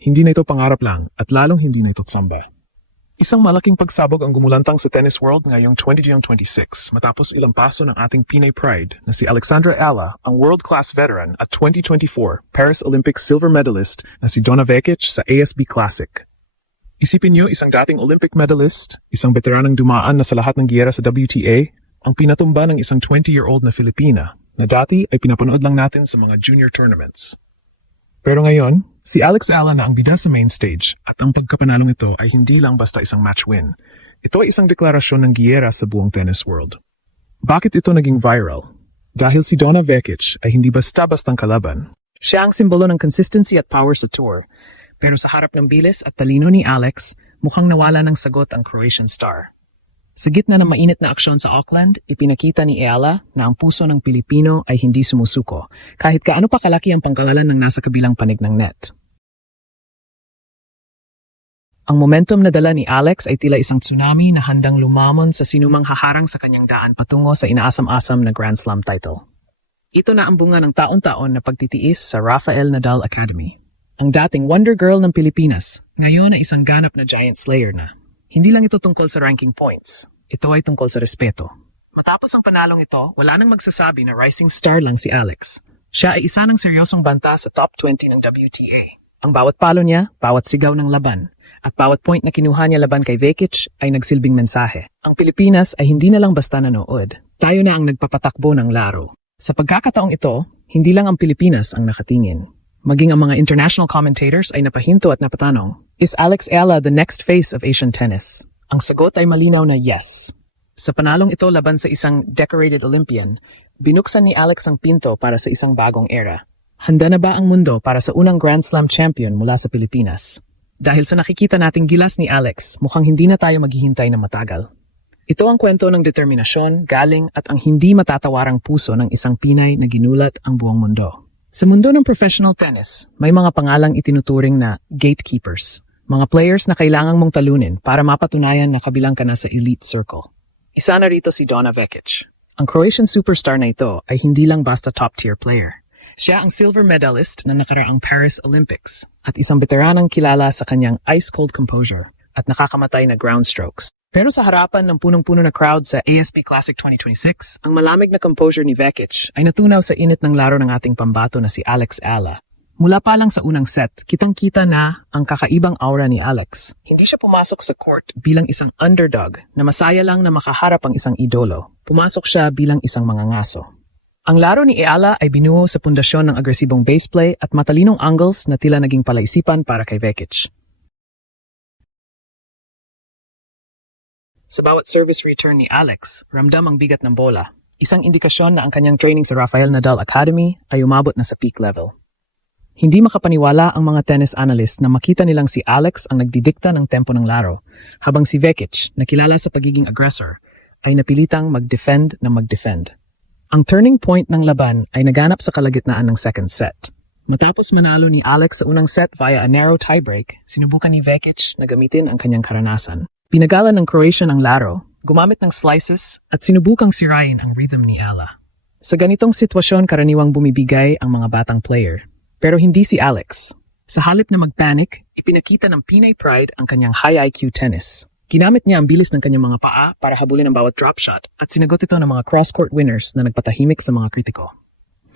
Hindi na ito pangarap lang at lalong hindi na ito tsamba. Isang malaking pagsabog ang gumulantang sa tennis world ngayong 2026 matapos ilang paso ng ating Pinay Pride na si Alexandra Ala, ang world-class veteran at 2024 Paris Olympics silver medalist na si Donna Vekic sa ASB Classic. Isipin niyo isang dating Olympic medalist, isang veteranang dumaan na sa lahat ng giyera sa WTA, ang pinatumba ng isang 20-year-old na Filipina na dati ay pinapanood lang natin sa mga junior tournaments. Pero ngayon, si Alex Ala na ang bida sa main stage at ang pagkapanalong ito ay hindi lang basta isang match win. Ito ay isang deklarasyon ng giyera sa buong tennis world. Bakit ito naging viral? Dahil si Donna Vekic ay hindi basta-bastang kalaban. Siya ang simbolo ng consistency at power sa tour. Pero sa harap ng bilis at talino ni Alex, mukhang nawala ng sagot ang Croatian star. Sa gitna ng mainit na aksyon sa Auckland, ipinakita ni Ala na ang puso ng Pilipino ay hindi sumusuko, kahit kaano pa kalaki ang pangkalalan ng nasa kabilang panig ng net. Ang momentum na dala ni Alex ay tila isang tsunami na handang lumamon sa sinumang haharang sa kanyang daan patungo sa inaasam-asam na Grand Slam title. Ito na ang bunga ng taon-taon na pagtitiis sa Rafael Nadal Academy. Ang dating Wonder Girl ng Pilipinas, ngayon ay isang ganap na giant slayer na. Hindi lang ito tungkol sa ranking points. Ito ay tungkol sa respeto. Matapos ang panalong ito, wala nang magsasabi na rising star lang si Alex. Siya ay isa ng seryosong banta sa top 20 ng WTA. Ang bawat palo niya, bawat sigaw ng laban, at bawat point na kinuha niya laban kay Vekic ay nagsilbing mensahe. Ang Pilipinas ay hindi na lang basta nanood. Tayo na ang nagpapatakbo ng laro. Sa pagkakataong ito, hindi lang ang Pilipinas ang nakatingin. Maging ang mga international commentators ay napahinto at napatanong, is Alex Ala the next face of Asian tennis? Ang sagot ay malinaw na yes. Sa panalong ito laban sa isang decorated Olympian, binuksan ni Alex ang pinto para sa isang bagong era. Handa na ba ang mundo para sa unang Grand Slam champion mula sa Pilipinas? Dahil sa nakikita nating gilas ni Alex, mukhang hindi na tayo maghihintay na matagal. Ito ang kwento ng determinasyon, galing at ang hindi matatawarang puso ng isang Pinay na ginulat ang buong mundo. Sa mundo ng professional tennis, may mga pangalang itinuturing na gatekeepers, mga players na kailangang mong talunin para mapatunayan na kabilang ka na sa elite circle. Isa na rito si Donna Vekic. Ang Croatian superstar na ito ay hindi lang basta top-tier player. Siya ang silver medalist na nakaraang Paris Olympics at isang veteranang kilala sa kanyang ice-cold composure at nakakamatay na ground strokes. Pero sa harapan ng punong-puno na crowd sa ASB Classic 2026, ang malamig na composure ni Vekic ay natunaw sa init ng laro ng ating pambato na si Alex Ala. Mula pa lang sa unang set, kitang-kita na ang kakaibang aura ni Alex. Hindi siya pumasok sa court bilang isang underdog na masaya lang na makaharap ang isang idolo. Pumasok siya bilang isang mangangaso. Ang laro ni Ala ay binuo sa pundasyon ng agresibong baseplay at matalinong angles na tila naging palaisipan para kay Vekic. Sa bawat service return ni Alex, ramdam ang bigat ng bola. Isang indikasyon na ang kanyang training sa Rafael Nadal Academy ay umabot na sa peak level. Hindi makapaniwala ang mga tennis analysts na makita nilang si Alex ang nagdidikta ng tempo ng laro, habang si Vekic, na kilala sa pagiging aggressor, ay napilitang mag-defend na mag-defend. Ang turning point ng laban ay naganap sa kalagitnaan ng second set. Matapos manalo ni Alex sa unang set via a narrow tiebreak, sinubukan ni Vekic na gamitin ang kanyang karanasan. Pinagalan ng Croatian ang laro, gumamit ng slices at sinubukang sirain ang rhythm ni Ala. Sa ganitong sitwasyon karaniwang bumibigay ang mga batang player. Pero hindi si Alex. Sa halip na mag-panic, ipinakita ng Pinay Pride ang kanyang high IQ tennis. Ginamit niya ang bilis ng kanyang mga paa para habulin ang bawat drop shot at sinagot ito ng mga cross-court winners na nagpatahimik sa mga kritiko.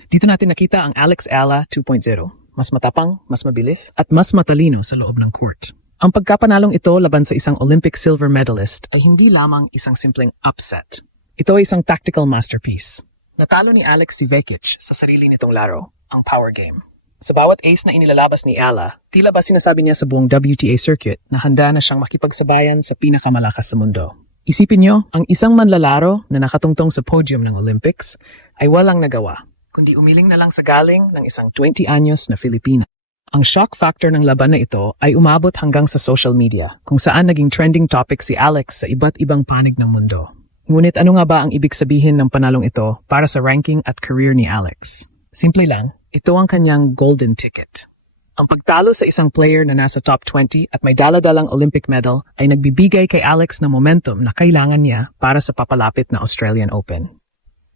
Dito natin nakita ang Alex Ala 2.0. Mas matapang, mas mabilis, at mas matalino sa loob ng court. Ang pagkapanalong ito laban sa isang Olympic silver medalist ay hindi lamang isang simpleng upset. Ito ay isang tactical masterpiece. Natalo ni Alex si Vekic sa sarili nitong laro, ang power game. Sa bawat ace na inilalabas ni Ala, tila ba sinasabi niya sa buong WTA circuit na handa na siyang makipagsabayan sa pinakamalakas sa mundo. Isipin niyo, ang isang manlalaro na nakatungtong sa podium ng Olympics ay walang nagawa, kundi umiling na lang sa galing ng isang 20 anyos na Filipina. Ang shock factor ng laban na ito ay umabot hanggang sa social media, kung saan naging trending topic si Alex sa iba't ibang panig ng mundo. Ngunit ano nga ba ang ibig sabihin ng panalong ito para sa ranking at career ni Alex? Simple lang, ito ang kanyang golden ticket. Ang pagtalo sa isang player na nasa top 20 at may dala-dalang Olympic medal ay nagbibigay kay Alex ng momentum na kailangan niya para sa papalapit na Australian Open.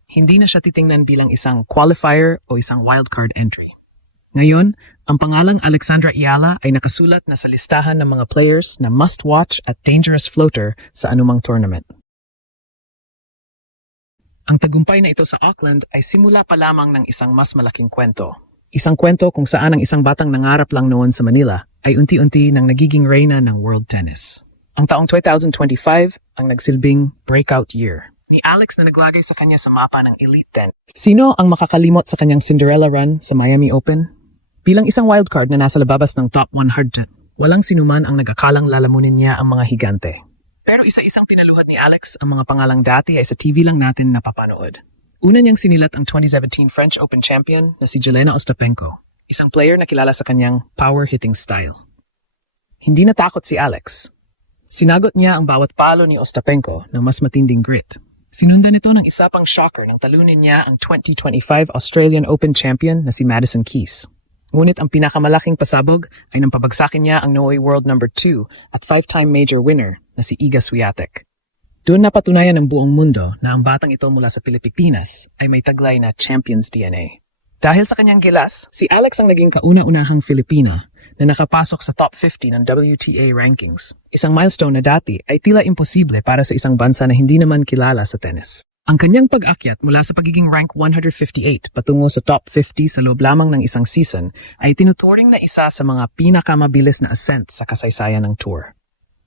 Hindi na siya titingnan bilang isang qualifier o isang wildcard entry. Ngayon, ang pangalang Alexandra Ayala ay nakasulat na sa listahan ng mga players na must-watch at dangerous floater sa anumang tournament. Ang tagumpay na ito sa Auckland ay simula pa lamang ng isang mas malaking kwento. Isang kwento kung saan ang isang batang nangarap lang noon sa Manila ay unti-unti nang nagiging reyna ng world tennis. Ang taong 2025 ang nagsilbing breakout year ni Alex na naglagay sa kanya sa mapa ng Elite 10. Sino ang makakalimot sa kanyang Cinderella run sa Miami Open? Bilang isang wildcard na nasa lababas ng top 100, walang sinuman ang nag-akalang lalamunin niya ang mga higante. Pero isa-isang pinaluhat ni Alex ang mga pangalang dati ay sa TV lang natin napapanood. Una niyang sinilat ang 2017 French Open champion na si Jelena Ostapenko, isang player na kilala sa kanyang power hitting style. Hindi natakot si Alex. Sinagot niya ang bawat palo ni Ostapenko ng mas matinding grit. Sinundan ito ng isa pang shocker nang talunin niya ang 2025 Australian Open champion na si Madison Keys. Ngunit ang pinakamalaking pasabog ay nang pabagsakin niya ang Norway World No. 2 at 5-time major winner na si Iga Swiatek. Doon napatunayan ng buong mundo na ang batang ito mula sa Pilipinas ay may taglay na Champions DNA. Dahil sa kanyang gilas, si Alex ang naging kauna-unahang Filipina na nakapasok sa top 50 ng WTA rankings. Isang milestone na dati ay tila imposible para sa isang bansa na hindi naman kilala sa tennis. Ang kanyang pag-akyat mula sa pagiging rank 158 patungo sa top 50 sa loob lamang ng isang season ay tinuturing na isa sa mga pinakamabilis na ascent sa kasaysayan ng tour.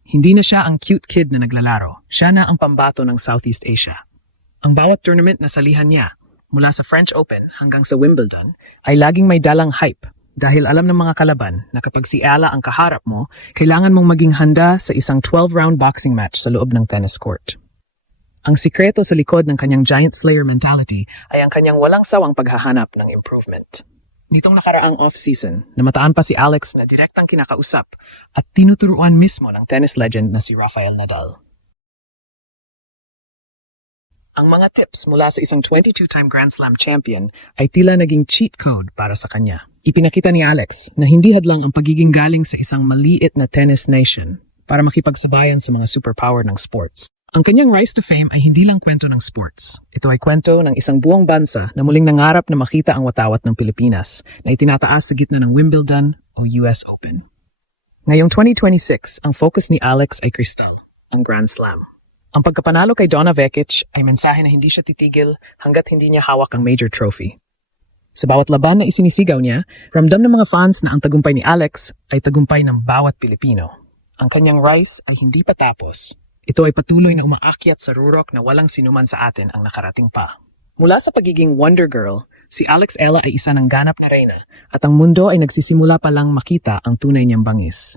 Hindi na siya ang cute kid na naglalaro, siya na ang pambato ng Southeast Asia. Ang bawat tournament na salihan niya, mula sa French Open hanggang sa Wimbledon, ay laging may dalang hype dahil alam ng mga kalaban na kapag si Ayala ang kaharap mo, kailangan mong maging handa sa isang 12-round boxing match sa loob ng tennis court. Ang sikreto sa likod ng kanyang giant slayer mentality ay ang kanyang walang sawang paghahanap ng improvement. Nitong nakaraang off-season, namataan pa si Alex na direktang kinakausap at tinuturuan mismo ng tennis legend na si Rafael Nadal. Ang mga tips mula sa isang 22-time Grand Slam champion ay tila naging cheat code para sa kanya. Ipinakita ni Alex na hindi hadlang ang pagiging galing sa isang maliit na tennis nation para makipagsabayan sa mga superpower ng sports. Ang kanyang rise to fame ay hindi lang kwento ng sports. Ito ay kwento ng isang buong bansa na muling nangarap na makita ang watawat ng Pilipinas na itinataas sa gitna ng Wimbledon o US Open. Ngayong 2026, ang focus ni Alex ay Crystal, ang Grand Slam. Ang pagkapanalo kay Donna Vekic ay mensahe na hindi siya titigil hanggat hindi niya hawak ang major trophy. Sa bawat laban na isinisigaw niya, ramdam ng mga fans na ang tagumpay ni Alex ay tagumpay ng bawat Pilipino. Ang kanyang rise ay hindi pa tapos. Ito ay patuloy na umaakyat sa rurok na walang sinuman sa atin ang nakarating pa. Mula sa pagiging Wonder Girl, si Alex Ayala ay isa ng ganap na reyna at ang mundo ay nagsisimula pa lang makita ang tunay niyang bangis.